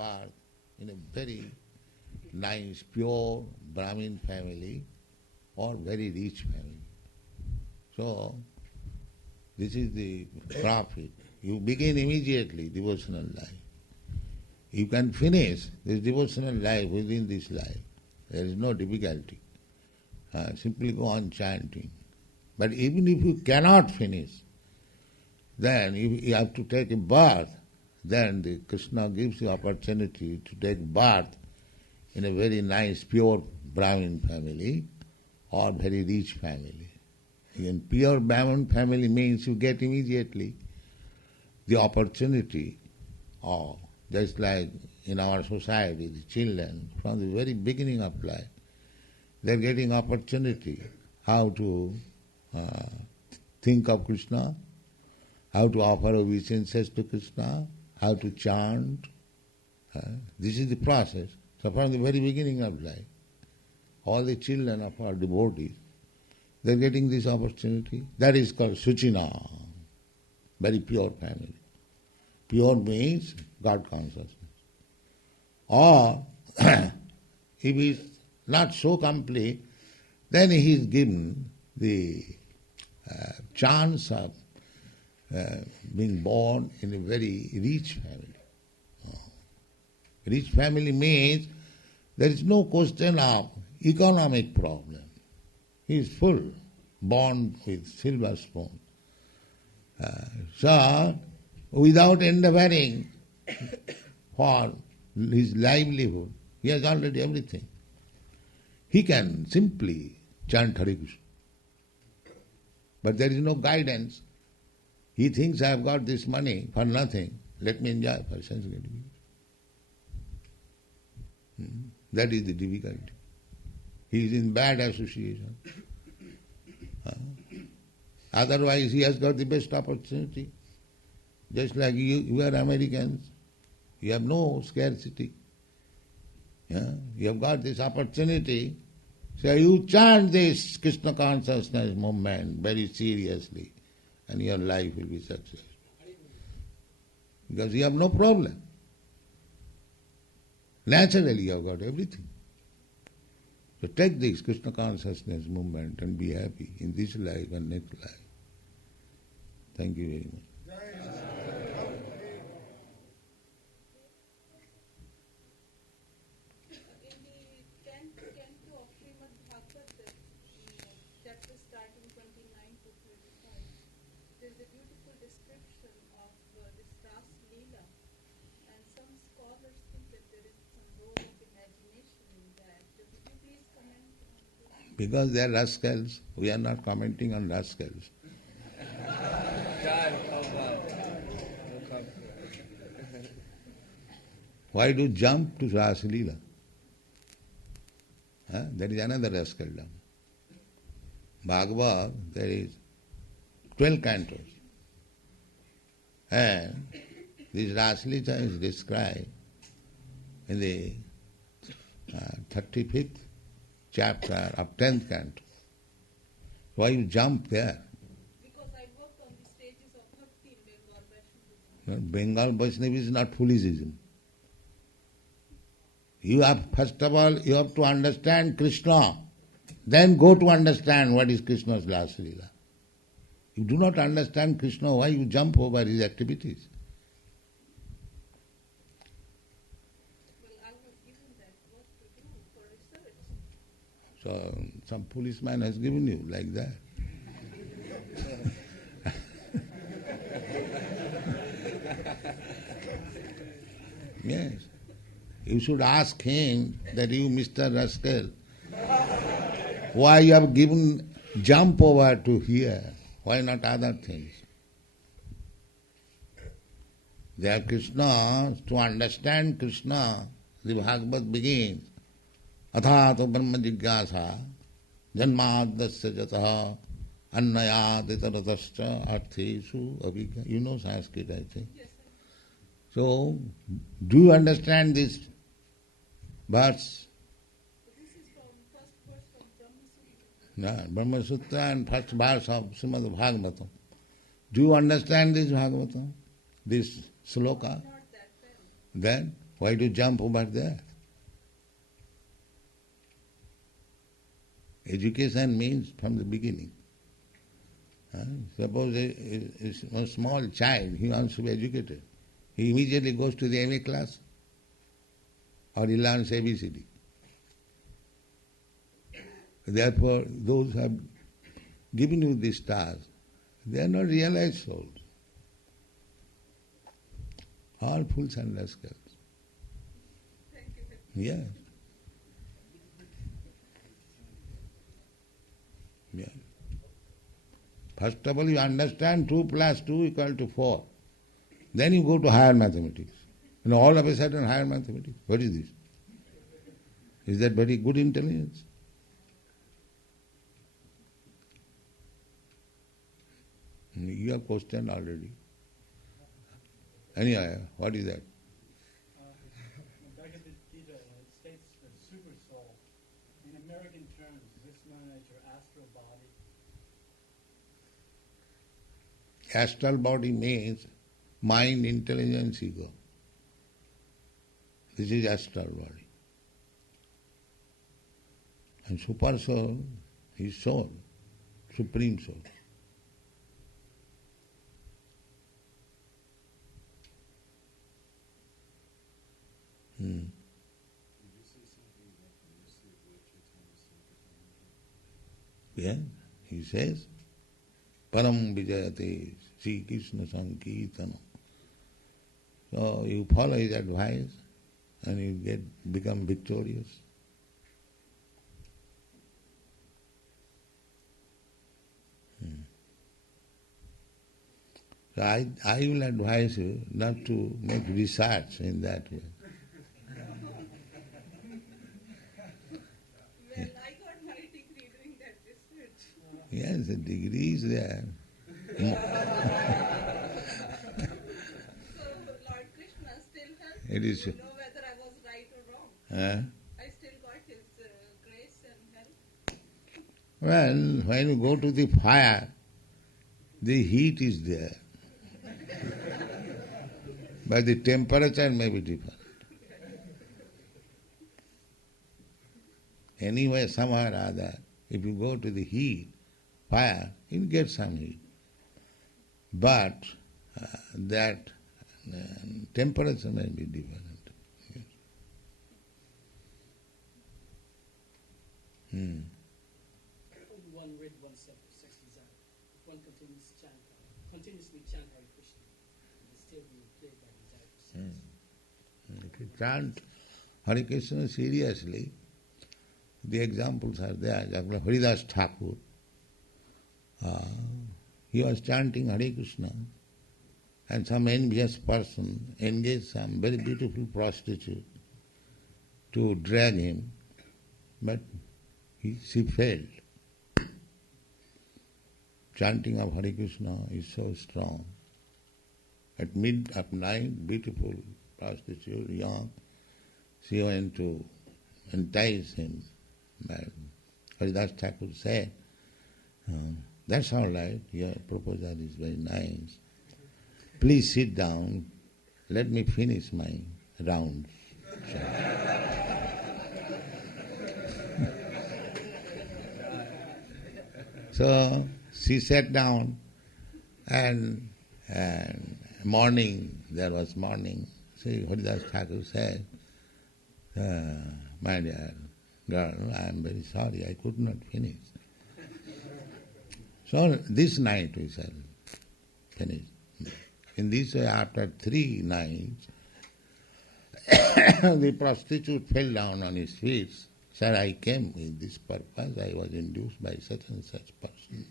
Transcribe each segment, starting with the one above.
birth in a very nice, pure Brahmin family or very rich family. So, this is the profit. You begin immediately devotional life. You can finish this devotional life within this life. There is no difficulty. Simply go on chanting. But even if you cannot finish, then you have to take a birth. Then the Krishna gives you opportunity to take birth in a very nice, pure Brahmin family or very rich family. In pure Brahmin family means you get immediately the opportunity of, just like in our society, the children, from the very beginning of life, they are getting opportunity how to think of Krishna, how to offer obeisances to Krishna, how to chant. This is the process. So from the very beginning of life, all the children of our devotees, they are getting this opportunity. That is called Suchina, very pure family. Pure means God consciousness. Or, if he is not so complete, then he is given the chance of being born in a very rich family. Rich family means there is no question of economic problem. He is full, born with silver spoon. So, without endeavoring for his livelihood, he has already everything. He can simply chant Hare Krishna. But there is no guidance. He thinks I have got this money for nothing, let me enjoy for sense gratification. That is the difficulty. He is in bad association. Otherwise he has got the best opportunity. Just like you are Americans, you have no scarcity. You have got this opportunity. So you chant this Krishna consciousness movement very seriously and your life will be successful. Because you have no problem. Naturally you have got everything. So take this Krishna consciousness movement and be happy in this life and next life. Thank you very much. Because they are rascals, we are not commenting on rascals. Why do you jump to Rasa Leela? That is another rascaldom. Bhagavad, there is 12 cantos. And this Rasa Leela is described in the 35th chapter of 10th canto. Why you jump there? Because I worked on the stages of Bhakti in Bengal Bengal Vaishnavism. Vaishnavism is not foolishism. You have, first of all, you have to understand Krishna. Then go to understand what is Krishna's Rasa Leela. You do not understand Krishna, why you jump over his activities? Well, I was given that what to do for research. So some policeman has given you like that. Yes. You should ask him that you, Mr. Rascal, why you have given jump over to here? Why not other things? There Krishna, to understand Krishna, the Bhagavad begins, Athato Brahma Jigyasa, Janmadasya Jataha, Annayaditaratascha Arthesu Abhigya. You know Sanskrit, I think. Yes, So, do you understand this verse? this is from first verse from Brahma Sutra. Brahma Sutra and first verse of Srimad Bhagavatam. Do you understand this Bhagavatam? This sloka? Not that well. Then, Why to jump over there? Education means from the beginning. Suppose a small child, he wants to be educated. He immediately goes to the MA class or he learns ABCD. Therefore, those who have given you these stars, they are not realized souls. All fools and rascals. Thank you. Yes. Yes. First of all, you understand 2 plus 2 equal to 4. Then you go to higher mathematics. All of a sudden higher mathematics. What is this? Is that very good intelligence? You have questioned already. Anyway, what is that? Bhagavad Gita states that super soul, in American terms, is this known as your astral body? Astral body means mind, intelligence, ego. This is astral body. And super soul is soul, supreme soul. Yeah, he says, Param Vijayate Sri Krishna Sankirtana. So you follow his advice and you become victorious. So I will advise you not to make research in that way. Well, I got my degree doing that research. Yes, the degree is there. So Lord Krishna still helped It is. to know whether I was right or wrong. I still got his grace and help. Well, when you go to the fire, the heat is there. But the temperature may be different. Anyway, somewhere or other, if you go to the heat, fire, you get some heat. But that temperature may be different. Yes. One read one sex desire. If one continuously chant Hare Krishna, it will still be plagued by desire for sex. If you chant Hare Krishna seriously, the examples are there. Haridas Thakur, he was chanting Hare Krishna, and some envious person engaged some very beautiful prostitute to drag him, but she failed. Chanting of Hare Krishna is so strong. At night, beautiful prostitute, young, she went to entice him. But Haridas Thakur said, that's all right, your proposal is very nice. Please sit down, let me finish my round. So she sat down and morning, there was morning, so Haridas Thakur said, my dear girl, I am very sorry, I could not finish. So this night we shall finish. In this way, after 3 nights, the prostitute fell down on his feet. Sir, I came with this purpose, I was induced by such and such person.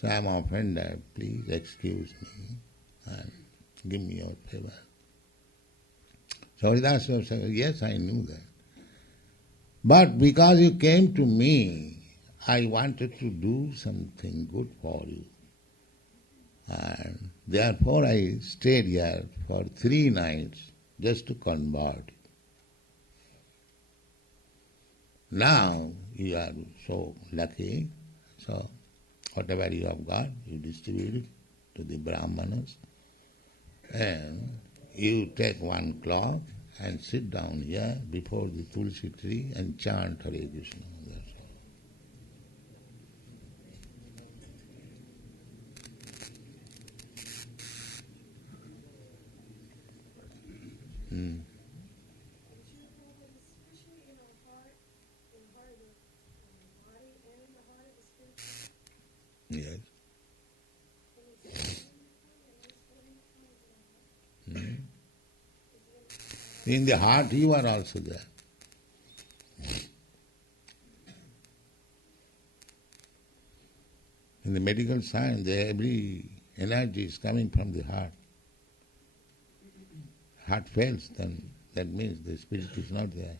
So I am offended, please excuse me and give me your favor. So Haridas said, yes, I knew that. But because you came to me, I wanted to do something good for you. And therefore I stayed here for 3 nights just to convert you. Now you are so lucky, so whatever you have got, you distribute it to the Brahmanas, and you take 1 cloth and sit down here before the Tulsi tree and chant Hare Krishna. That's all. Hmm. Yes. Hmm. In the heart you are also there. In the medical science, every energy is coming from the heart. Heart fails, then that means the spirit is not there.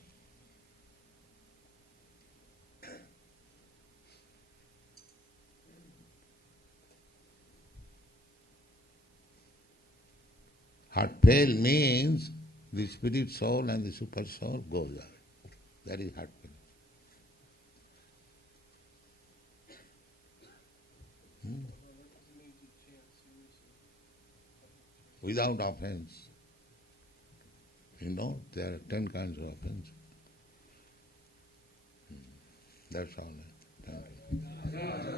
Heart fail means the spirit soul and the super soul goes out. That is heart fail. Without offense. You know, there are 10 kinds of offense. That's all. Thank you.